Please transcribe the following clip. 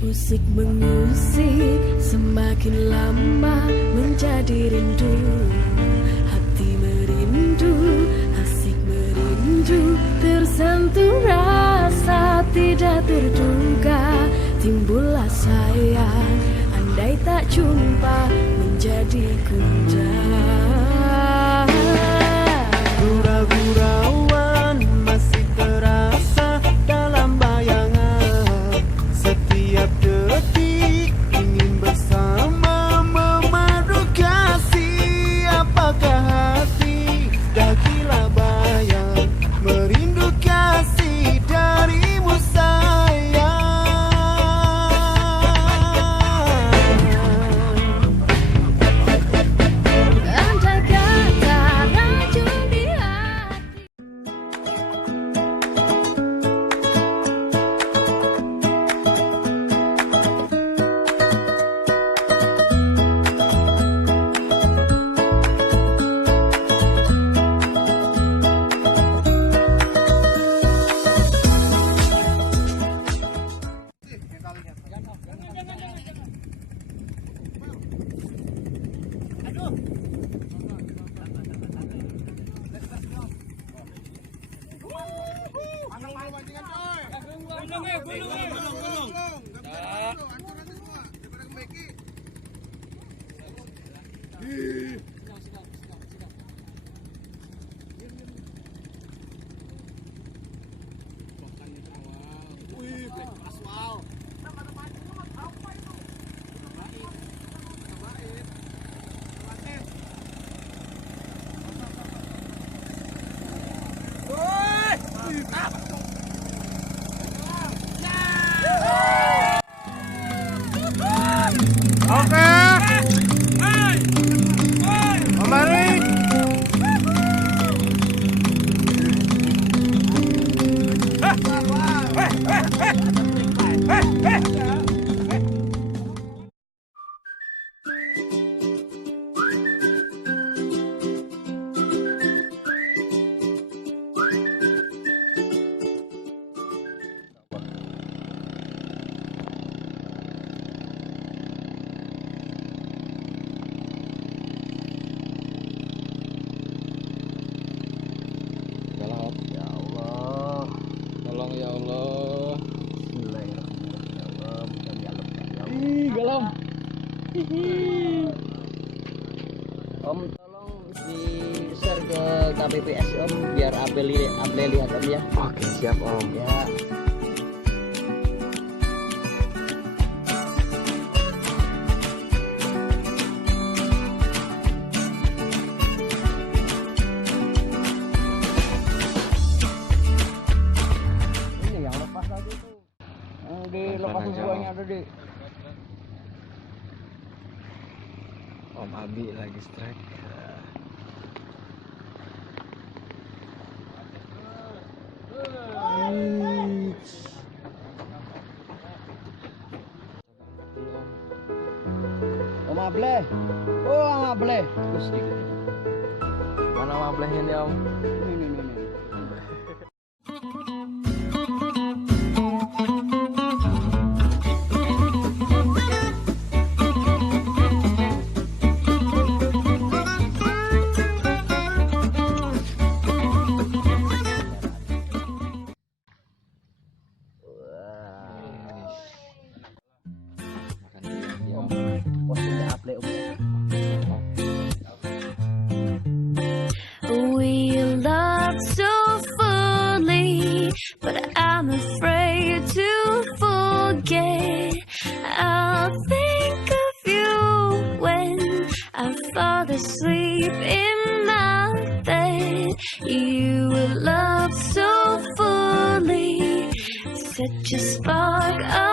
Musik mengusik, semakin lama menjadi rindu. Hati merindu, asyik merindu. Tersentuh rasa tidak terduga, timbullah sayang. Andai tak jumpa menjadi gundah. Gurau-gurauan masih terasa dalam bayangan. Setiap detik ingin bersama memadu kasih. Apakah hati dah gila bayang merindu kasih darimu sayang. Andai kata racun di hati. Ya Allah. Bismillahirrahmanirrahim. Ya Allah, Galam. Om tolong di share ke KPPS Om biar Abel lihat Om ya. Oke, siap Om. Ya. Ini yang lepas lagi tuh. Yang dilepas semuanya ada di. Om Abi lagi strike. Om Able. Oh, Om Able. Terus sedikit. Mana Om Abi ini Om? Ini. Postingnya Able Om. We love so fully, but I'm afraid to forget. I'll think of you when I fall asleep in my bed. You will love so fully, such a spark of